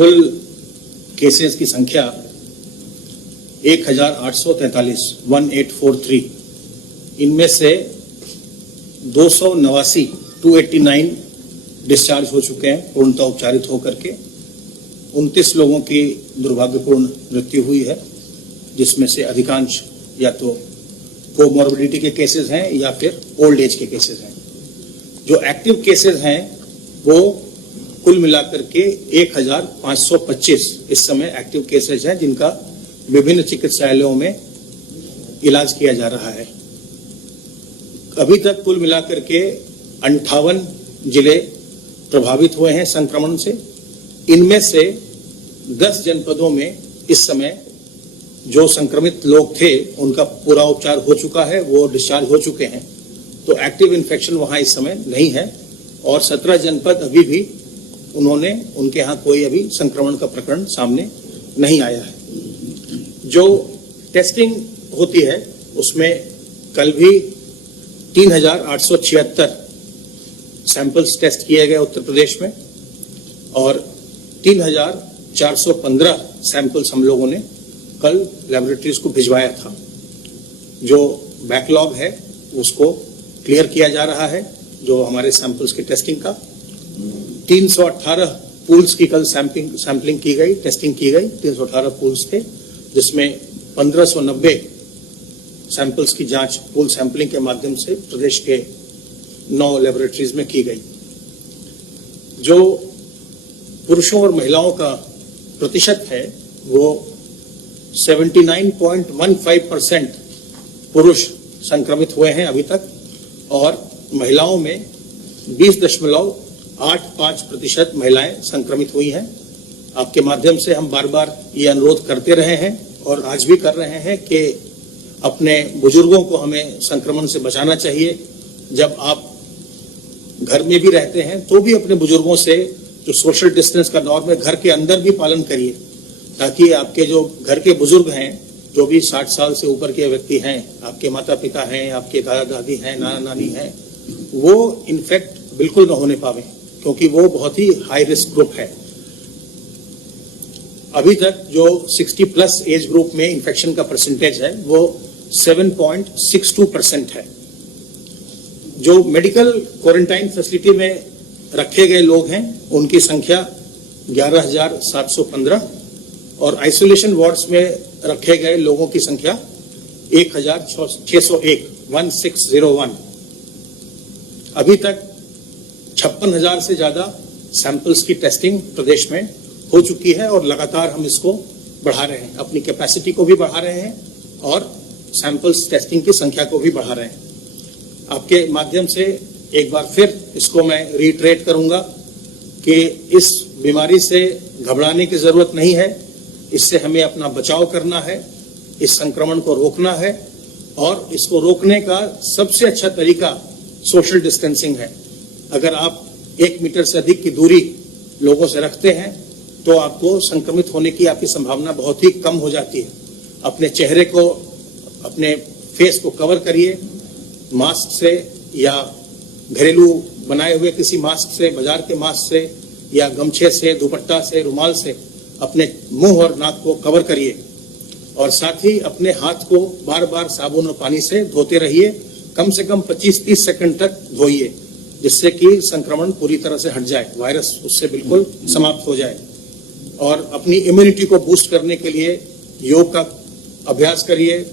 कुल केसेस की संख्या 1843 1843। इनमें से 289 डिस्चार्ज हो चुके हैं पूर्णतः उपचारित होकर के। 29 लोगों की दुर्भाग्यपूर्ण मृत्यु हुई है, जिसमें से अधिकांश या तो कोमॉर्बिडिटी के केसेस हैं या फिर ओल्ड एज के केसेस हैं। जो एक्टिव केसेस हैं वो कुल मिलाकर के 1525 इस समय एक्टिव केसेस हैं, जिनका विभिन्न चिकित्सालयों में इलाज किया जा रहा है। अभी तक कुल मिलाकर के 58 जिले प्रभावित हुए हैं संक्रमण से। इनमें से 10 जनपदों में इस समय जो संक्रमित लोग थे उनका पूरा उपचार हो चुका है, वो डिस्चार्ज हो चुके हैं, तो एक्टिव इन्फेक्शन वहां इस समय नहीं है। और 17 जनपद अभी भी उनके यहाँ कोई अभी संक्रमण का प्रकरण सामने नहीं आया है। जो टेस्टिंग होती है उसमें कल भी 3876 सैंपल्स टेस्ट किए गए उत्तर प्रदेश में, और 3415 सैंपल्स हम लोगों ने कल लैबोरेटरीज को भिजवाया था। जो बैकलॉग है उसको क्लियर किया जा रहा है, जो हमारे सैंपल्स की टेस्टिंग का। 318 पूल्स की कल सैंपलिंग की गई, टेस्टिंग की गई। 318 पूल्स थे, जिसमें 1590 सैंपल्स की जांच पूल सैंपलिंग के माध्यम से प्रदेश के 9 लैबोरेटरीज में की गई। जो पुरुषों और महिलाओं का प्रतिशत है वो 79.15% पुरुष संक्रमित हुए हैं अभी तक, और महिलाओं में 20.85% महिलाएं संक्रमित हुई हैं। आपके माध्यम से हम बार बार ये अनुरोध करते रहे हैं और आज भी कर रहे हैं कि अपने बुजुर्गों को हमें संक्रमण से बचाना चाहिए। जब आप घर में भी रहते हैं तो भी अपने बुजुर्गों से जो सोशल डिस्टेंस का दौर में घर के अंदर भी पालन करिए, ताकि आपके जो घर के बुजुर्ग हैं, जो भी 60 साल से ऊपर के व्यक्ति हैं, आपके माता पिता हैं, आपके दादा दादी हैं, नाना नानी हैं, वो इन्फेक्ट बिल्कुल न होने पावे, क्योंकि वो बहुत ही हाई रिस्क ग्रुप है। अभी तक जो 60+ एज ग्रुप में इन्फेक्शन का परसेंटेज है वो 7.62% है। जो मेडिकल क्वारंटाइन फैसिलिटी में रखे गए लोग हैं उनकी संख्या 11,715, और आइसोलेशन वार्ड्स में रखे गए लोगों की संख्या 1601। अभी तक 56,000 से ज्यादा सैंपल्स की टेस्टिंग प्रदेश में हो चुकी है, और लगातार हम इसको बढ़ा रहे हैं, अपनी कैपेसिटी को भी बढ़ा रहे हैं और सैंपल्स टेस्टिंग की संख्या को भी बढ़ा रहे हैं। आपके माध्यम से एक बार फिर इसको मैं रीट्रेट करूंगा कि इस बीमारी से घबराने की जरूरत नहीं है। इससे हमें अपना बचाव करना है, इस संक्रमण को रोकना है, और इसको रोकने का सबसे अच्छा तरीका सोशल डिस्टेंसिंग है। अगर आप 1 मीटर से अधिक की दूरी लोगों से रखते हैं तो आपको संक्रमित होने की आपकी संभावना बहुत ही कम हो जाती है। अपने चेहरे को, अपने फेस को कवर करिए मास्क से, या घरेलू बनाए हुए किसी मास्क से, बाजार के मास्क से, या गमछे से, दुपट्टा से, रुमाल से अपने मुंह और नाक को कवर करिए, और साथ ही अपने हाथ को बार बार साबुन और पानी से धोते रहिए। कम से कम 25-30 सेकंड तक धोइए, जिससे कि संक्रमण पूरी तरह से हट जाए, वायरस उससे बिल्कुल समाप्त हो जाए। और अपनी इम्यूनिटी को बूस्ट करने के लिए योग का अभ्यास करिए,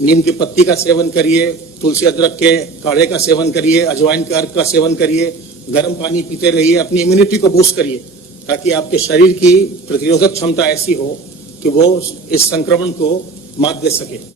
नीम की पत्ती का सेवन करिए, तुलसी अदरक के काढ़े का सेवन करिए, अजवाइन के अर्क का सेवन करिए, गर्म पानी पीते रहिए, अपनी इम्यूनिटी को बूस्ट करिए, ताकि आपके शरीर की प्रतिरोधक क्षमता ऐसी हो कि वो इस संक्रमण को मात दे सके।